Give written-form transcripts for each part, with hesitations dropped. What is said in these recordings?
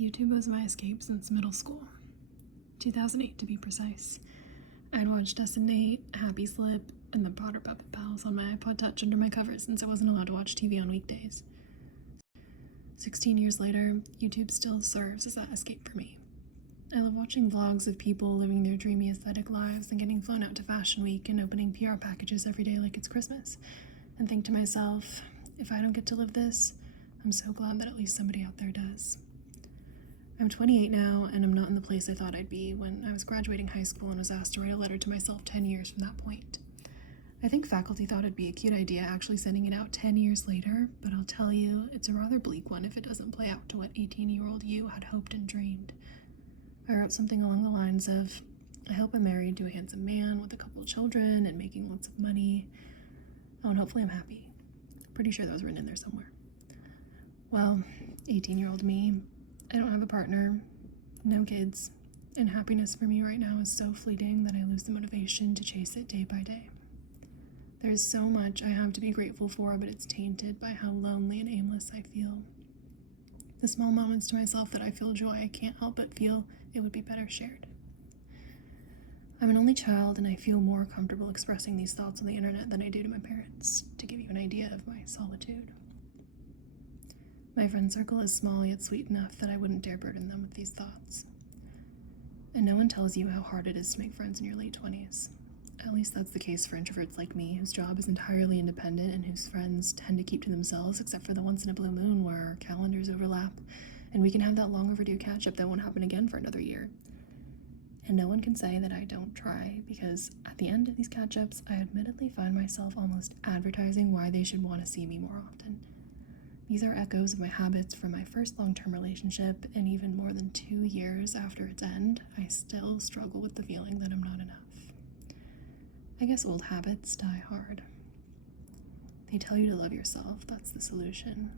YouTube was my escape since middle school. 2008 to be precise. I'd watched Us and Nate, Happy Slip, and the Potter Puppet Pals on my iPod Touch under my covers since I wasn't allowed to watch TV on weekdays. 16 years later, YouTube still serves as that escape for me. I love watching vlogs of people living their dreamy aesthetic lives and getting flown out to Fashion Week and opening PR packages every day like it's Christmas, and think to myself, if I don't get to live this, I'm so glad that at least somebody out there does. I'm 28 now, and I'm not in the place I thought I'd be when I was graduating high school and was asked to write a letter to myself 10 years from that point. I think faculty thought it'd be a cute idea actually sending it out 10 years later, but I'll tell you, it's a rather bleak one if it doesn't play out to what 18-year-old you had hoped and dreamed. I wrote something along the lines of, I hope I'm married to a handsome man with a couple of children and making lots of money. Oh, and hopefully I'm happy. Pretty sure that was written in there somewhere. Well, 18-year-old me, I don't have a partner, no kids, and happiness for me right now is so fleeting that I lose the motivation to chase it day by day. There's so much I have to be grateful for, but it's tainted by how lonely and aimless I feel. The small moments to myself that I feel joy, I can't help but feel it would be better shared. I'm an only child, and I feel more comfortable expressing these thoughts on the internet than I do to my parents, to give you an idea of my solitude. My friend circle is small yet sweet enough that I wouldn't dare burden them with these thoughts. And no one tells you how hard it is to make friends in your late 20s. At least that's the case for introverts like me, whose job is entirely independent and whose friends tend to keep to themselves except for the once in a blue moon where our calendars overlap and we can have that long overdue catch-up that won't happen again for another year. And no one can say that I don't try, because at the end of these catch-ups, I admittedly find myself almost advertising why they should want to see me more often. These are echoes of my habits from my first long-term relationship, and even more than 2 years after its end, I still struggle with the feeling that I'm not enough. I guess old habits die hard. They tell you to love yourself, that's the solution.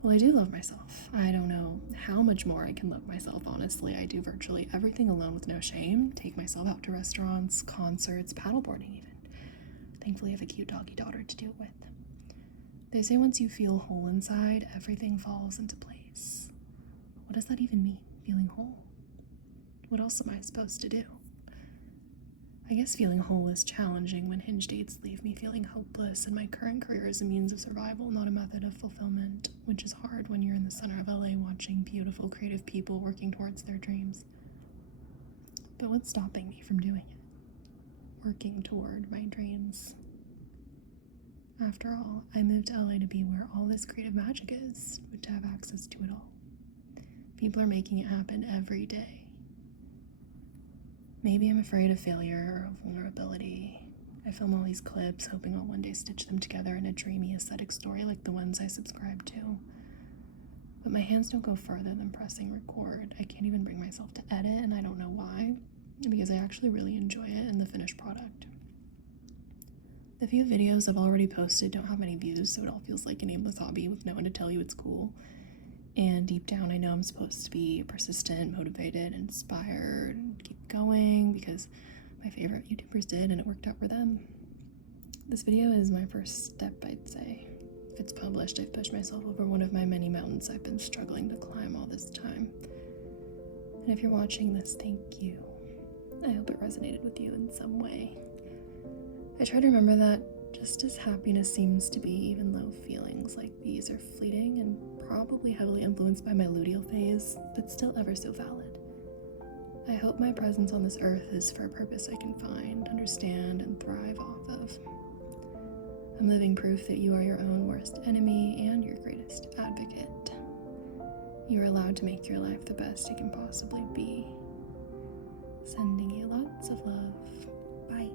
Well, I do love myself. I don't know how much more I can love myself, honestly. I do virtually everything alone with no shame, take myself out to restaurants, concerts, paddleboarding even. Thankfully, I have a cute doggy daughter to do it with. They say once you feel whole inside, everything falls into place. What does that even mean, feeling whole? What else am I supposed to do? I guess feeling whole is challenging when Hinge dates leave me feeling hopeless, and my current career is a means of survival, not a method of fulfillment, which is hard when you're in the center of LA watching beautiful, creative people working towards their dreams. But what's stopping me from doing it? Working toward my dreams. After all, I moved to LA to be where all this creative magic is, but to have access to it all. People are making it happen every day. Maybe I'm afraid of failure or of vulnerability. I film all these clips, hoping I'll one day stitch them together in a dreamy aesthetic story like the ones I subscribe to. But my hands don't go further than pressing record. I can't even bring myself to edit, and I don't know why, because I actually really enjoy it and the finished product. The few videos I've already posted don't have many views, so it all feels like an aimless hobby with no one to tell you it's cool. And deep down, I know I'm supposed to be persistent, motivated, inspired, and keep going because my favorite YouTubers did and it worked out for them. This video is my first step, I'd say. If it's published, I've pushed myself over one of my many mountains I've been struggling to climb all this time. And if you're watching this, thank you. I hope it resonated with you in some way. I try to remember that just as happiness seems to be, even though feelings like these are fleeting and probably heavily influenced by my luteal phase, but still ever so valid. I hope my presence on this earth is for a purpose I can find, understand, and thrive off of. I'm living proof that you are your own worst enemy and your greatest advocate. You are allowed to make your life the best it can possibly be. Sending you lots of love. Bye.